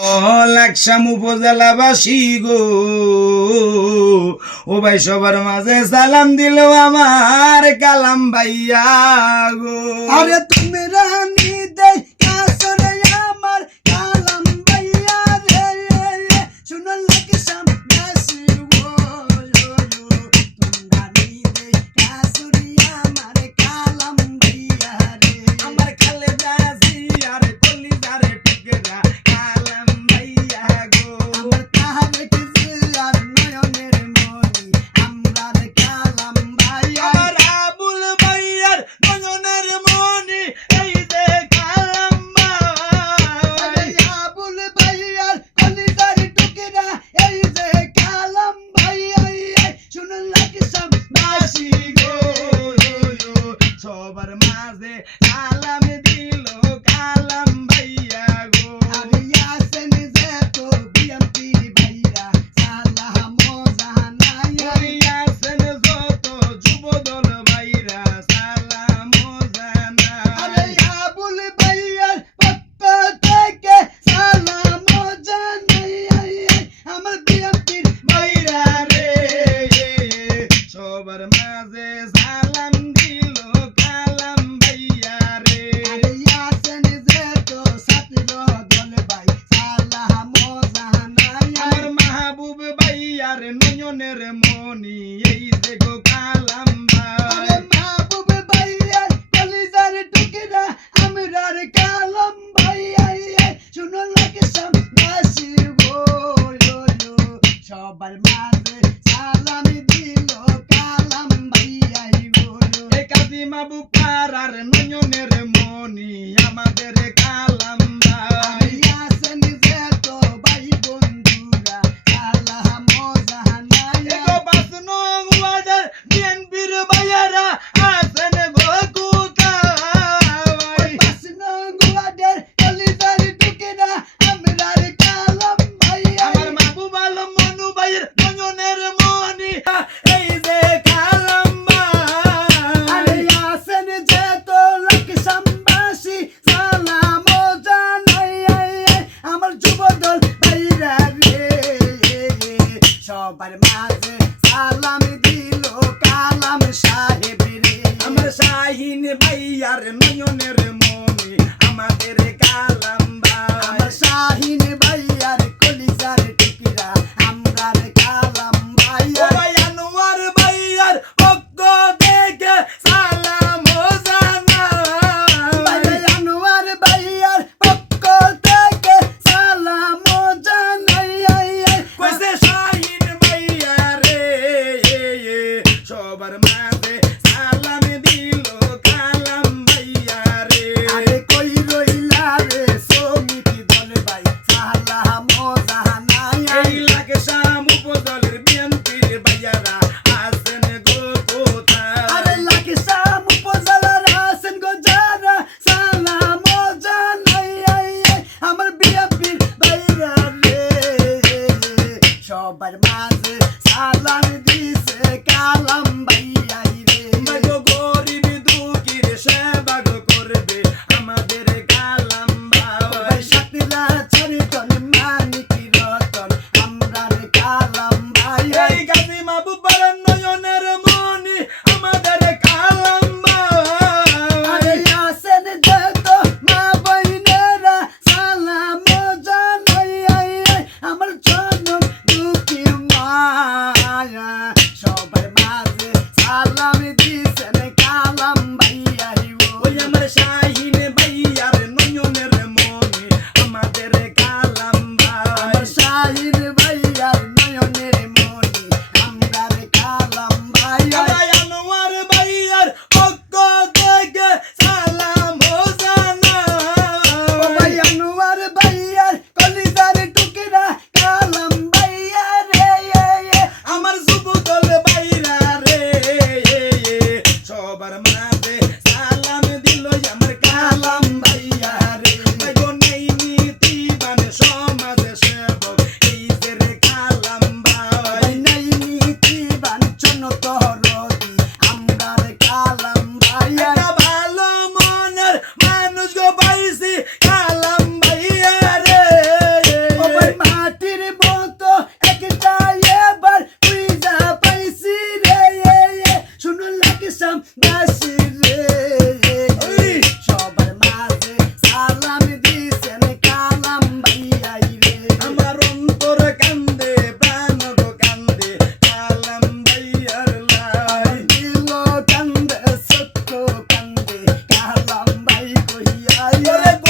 লাকসাম উপজেলাবাসী গো, ও ভাই সবার মাঝে সালাম দিল আমার কালাম ভাইয়া গো। আরে তুমি রানী দে কাসরে আমার কালাম ভাইয়া রে, শুনো লাকসাম বাসী গো, তুমি রানী দে কাসরে আমার কালাম ভাইয়া রে, আমার খালে বাজি আর কলিজার টুকরা কালাম ভাইয়া গো। আমার তারেক জিয়ার নয়নের মনি আমরার কালাম ভাইয়া, আমার আবুল ভাইয়ার নয়নের মনি এই যে কালাম ভাই। আবুল ভাইয়ার কলিজার টুকরা এই যে কালাম ভাইয়া, শুনো লাকসাম বাসী গো, সবার মাঝে সালাম দিল কালাম ভাইয়া গো। আমি আসেন যে তো বিএমপি ভাইরা সালাম জানাইয়া, আছেন যত যুবদল ভাইরা সালাম আরে জানাই। আবুল ভাইয়ার পক্ষ থেকে সালাম জানাইয়া, আমার বিএমপির ভাইরা রে, সবার মাঝে সালাম দিল কালাম ভাইয়া রে। আরে আসেন যে তো ছাত্র দল ভাই সালাম জানাইয়া, আমার মাহবুব ভাইয়ার নয়নের মনি এই যে গো কালাম আরে ভাই। মাহবুব ভাইয়ার কলিজার টুকরা আমরার কালাম ভাইয়া, শুনো লাকসাম বাসী গো, সবার মাঝে সালাম দিল কালাম ভাইয়া গো, এ কাজী মাবু পাড়ার নয়নের মনি আমাদের কালাম ভাই। আমি আসেন যে তো ভাই বন্ধুরা সালাম জানাইয়া, এগো বাস নং ওয়ার্ডের বিএনপির ভাইয়ারা আছেন গো কোথায়। বাস নঙ্গুয়াদের কলিজার টুকরা আমরার কালাম ভাইয়া, আমার মাহবুব আলম মনু ভাইয়ের নয়নের মনি এই যে কালাম আরে ভাই। আসেন যে তো লাকসাম বাসী সালাম জানাইয়া, আমার যুবদল ভাইরা রে, সবার মাঝে সালাম দিল কালাম সাহেব রে, আমার শাহিন ভাইয়ার নয়নের মনি আমাদের কালাম ভাই। আমার শাহিন ভাইয়ার কলিজার টুকরা আমরার কালাম ও ভাইয়া, ভাই আনোয়ার ভাইয়ার পক্ষ থেকে সালাম জানাই। ভাই আনোয়ার ভাইয়ার পক্ষ থেকে সালাম জানাইয়া, কইছে শাহিন ভাইয়া রে, সবার মাঝে সালাম দিল কালাম ভাইয়া রে। আরে কই রইলা রে সমিতি দল ভাই সালাম জানাইয়া, এই লাকসাম উপদলের বিএনপির ভাইয়ারা আছেন গো কোথায়। আরে লাকসাম উপজেলার আছেন গো যারা সালাম জানাইয়া, আমার বিএনপির ভাইরা রে, সবার মাঝে সালাম দিছে কালাম ভাইয়া রে, মাগো গরিব দুঃখীর সেবা গো করবে আমাদের কালাম ভাই। ভাই সাতলা চারিজন মানিক রতন আমরার কালাম ভাইয়া, এই গাজী মাহবুব বাড়ার নয়নের মনি আমাদের কালাম আরে ভাই। আসেন যে তো মা বইনেরা সালাম জানাইয়া, আমার জনম দুঃখী মায়া। আইয়া ওরে